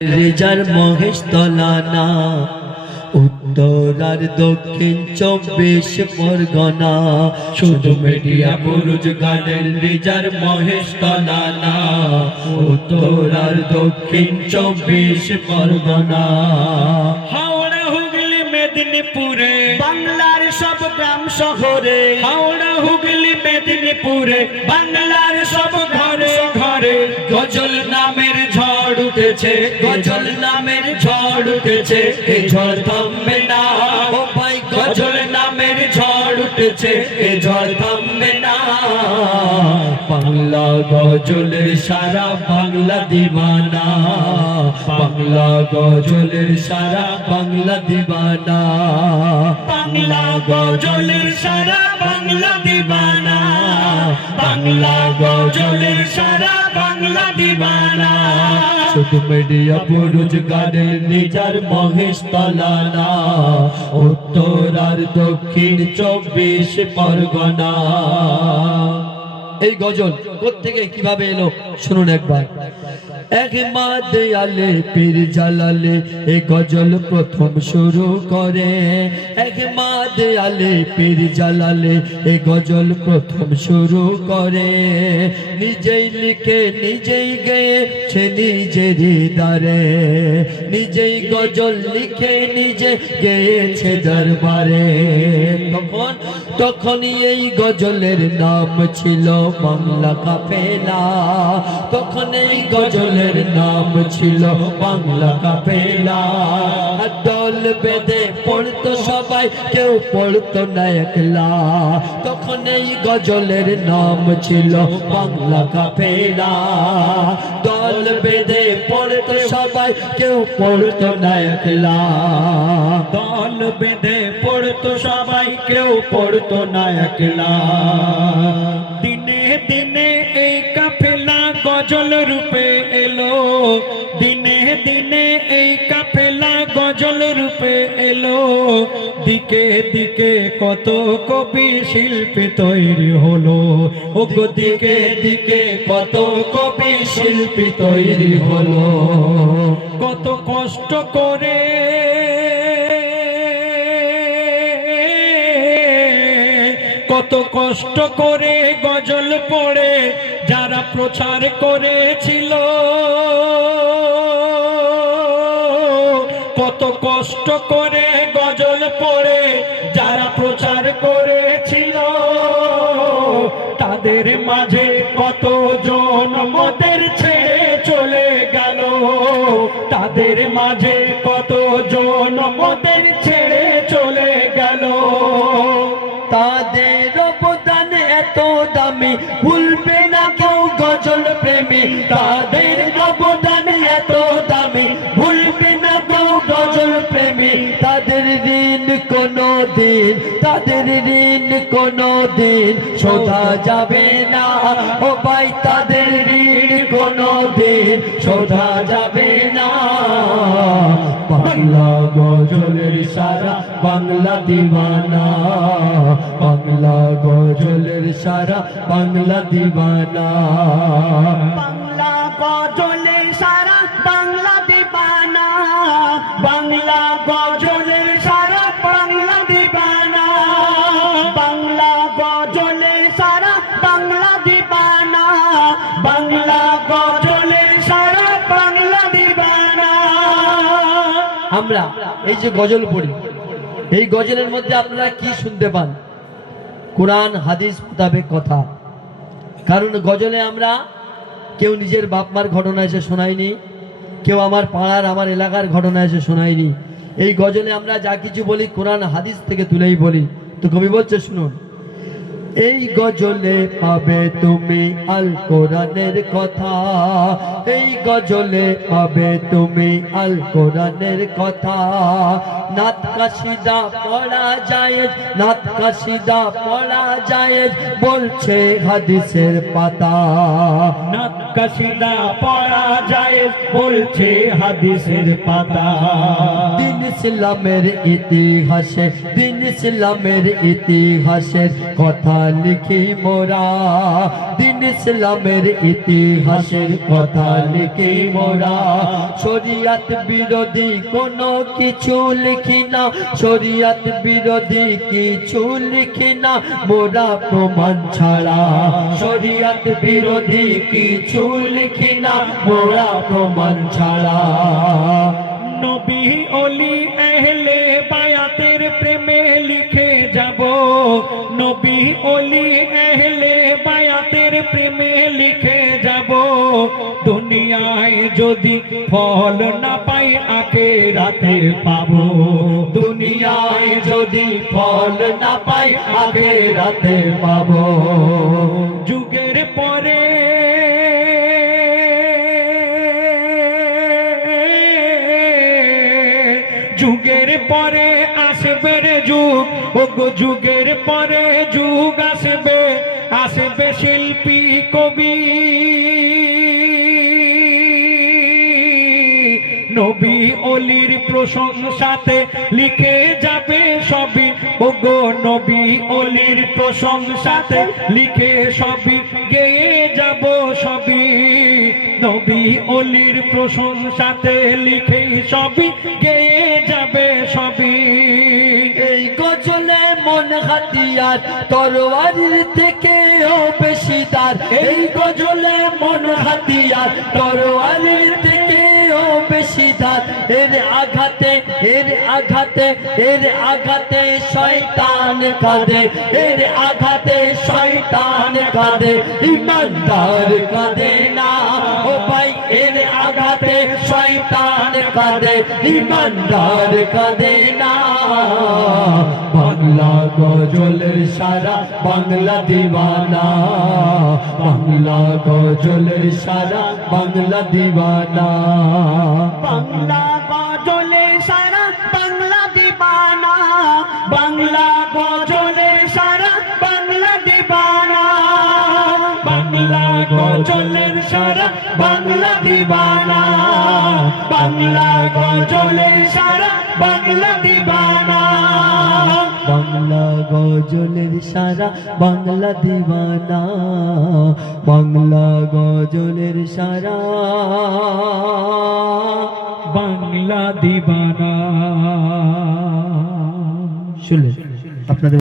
রেজার মহেশ তলানা উত্তর আর দক্ষিণ 24 পরগনা শুধু মিডিয়া বুরুজ গার্ডেন রেজার মহেশ তলানা উত্তর আর দক্ষিণ 24 পরগনা হাওড়া হুগলি মেদিনীপুরে বাংলার সব গ্রাম শহরে হাওড়া হুগলি মেদিনীপুরে বাংলার সব ঘরে ঘরে গজল নামের ঝড় উঠেছে, গজল নামের ঝড় উঠেছে, এই ঝড় থামবে না। ও ভাই গজল নামের ঝড় উঠেছে, এই ঝড় থামবে না। বাংলা গজলের সারা বাংলা দিবানা, বাংলা গজলের সারা বাংলা দিবানা, বাংলা গজলের সারা বাংলা দিবানা, বাংলা গজলের সারা বাংলা দিবানা। শুধু মিডিয়া বুরুজ গার্ডেন রেজার মহেশ তলানা উত্তর আর দক্ষিণ 24 পরগনা। এই গজল কোত্থেকে কিভাবে এলো শুনুন একবার। এক মা দেয়ালে পীর জালালে এই গজল প্রথম শুরু করে, এক মা দেয়ালে পীর জালালে এই গজল প্রথম শুরু করে। নিজেই লিখে নিজেই গেয়েছে নিজেরই দ্বারে, নিজেই গজল লিখে নিজে গেয়েছে দরবারে। তখনই এই গজলের নাম ছিল বাংলা কাফেলা, তখন এই গজলের নাম ছিল বাংলা কাফেলা। দল বেঁধে পড়তো সবাই, কেউ পড়তো না একলা, তখন এই গজলের নাম ছিল বাংলা কাফেলা। দল বেঁধে পড়তো সবাই, কেউ পড়তো না একলা, দল বেঁধে পড়তো সবাই, কেউ পড়তো না একলা। দিনে দিনে এই কাফেলা গজল রূপে এলো, দিনে দিনে এই কাফেলা গজল রূপে এলো। দিকে দিকে কত কবি শিল্পী তৈরি হলো, ও দিকে দিকে কত কবি শিল্পী তৈরি হলো। কত কষ্ট করে কত কষ্ট করে গজল পড়ে যারা প্রচার করেছিল, কত কষ্ট করে গজল পড়ে যারা প্রচার করেছিল। তাদের মাঝে কতজন মোদের ছেড়ে চলে গেল, তাদের মাঝে কতজন মোদের ছেড়ে চলে গেল। তাদের অবদান এত দামি ভুলবে না কেউ গজল প্রেমী, তাদের অবদান এত দামি ভুলবে না কেউ গজল প্রেমী। তাদের ঋণ কোনো দিন, তাদের ঋণ কোনো দিন শোধা যাবে না। ও ভাই তাদের ঋণ কোনো দিন শোধা যাবে না। বাংলা গজলের সারা বাংলা দিবানা, বাংলা গজলের সারা বাংলা দিবানা, বাংলা গজলের সারা বাংলা দিবানা, বাংলা গজলের সারা বাংলা দিবানা, বাংলা গজলের সারা বাংলা দিবানা, বাংলা গজলের সারা বাংলা দিবানা। আমরা এই যে গজল পড়ি, এই গজলের মধ্যে আপনারা কি শুনতে পান? কোরআন হাদিস মোতাবেক কথা। কারণ গজলে আমরা কেউ নিজের বাপ মার ঘটনা এসে শোনায়নি, কেউ আমার পাড়ার আমার এলাকার ঘটনা এসে শোনায়নি। এই গজলে আমরা যা কিছু বলি কোরআন হাদিস থেকে তুলেই বলি। তো কবি বলছে শুনুন, এই গজলে পাবে তুমি আল কোরআনের কথা, এই গজলে পাবে তুমি আল কোরআনের কথা। নাত কাশিদা পড়া জায়েজ, নাত কাশিদা পড়া জায়েজ বলছে হাদিসের পাতা, নাত কাশিদা পড়া জায়েজ বলছে হাদিসের পাতা। দিন ইসলামের ইতিহাসে, দিন ইসলামের ইতিহাসের কথা লিখি মোরা, দিন ইসলামের ইতিহাসের কথা লিখি মোরা। শরিয়ত বিরোধী কোনো কিছু লিখি না, শরিয়ত বিরোধী কিছু লিখি না মোরা প্রমাণ ছাড়া। শরিয়ত বিরোধী কিছু লিখি না মোরা প্রমাণ ছাড়া। নবী ওলি আহলে বায়াতের প্রেমে লিখে যাব, নবী ওলি আহলে বায়াতের প্রেমে লিখে যাব। দুনিয়ায় যদি ফল না পাই আখিরাতে পাবো, দুনিয়ায় যদি ফল না পাই আখিরাতে পাবো। যুগের পরে যুগের পরে আসবে রে যুগ, ওগো যুগের পরে যুগ আসবে, আসবে শিল্পী কবি। নবী ওলির প্রশংসাতে লিখে যাবে সবই, ওগো নবী ওলির প্রশংসাতে লিখে সবই, গেয়ে যাব সবই। নবী ওলির প্রশংসাতে লিখে সবই, গেয়ে যাবে সবই। এই গজলে মন হাতিয়ার তরোয়ারির থেকেও বেশি দার, এই গজলে মন হাতিয়ার তরোয়ারির থেকেও বেশি দার। এর আঘাতে এর আঘাতে এর আঘাতে শয়তান কাঁদে, এর আঘাতে শয়তান কাঁদে, ইমানদার কাঁদে না ও ভাই। এর আঘাতে শয়তান কাঁদে, ইমানদার কাঁদে না। বাংলা গজলের সারা বাংলা দিওয়ানা, বাংলা গজলের সারা বাংলা দিওয়ানা। বাংলা গজলে সারা বাংলা দিবানা, বাংলা গজলে সারা বাংলা দিবানা, বাংলা গজলের সারা বাংলা দিবানা, বাংলা গজলে সারা বাংলা দিবানা। বাংলা গজলের সারা বাংলা দিওয়ানা, বাংলা গজলের সারা বাংলা দিবানা। শুনলেন আপনাদের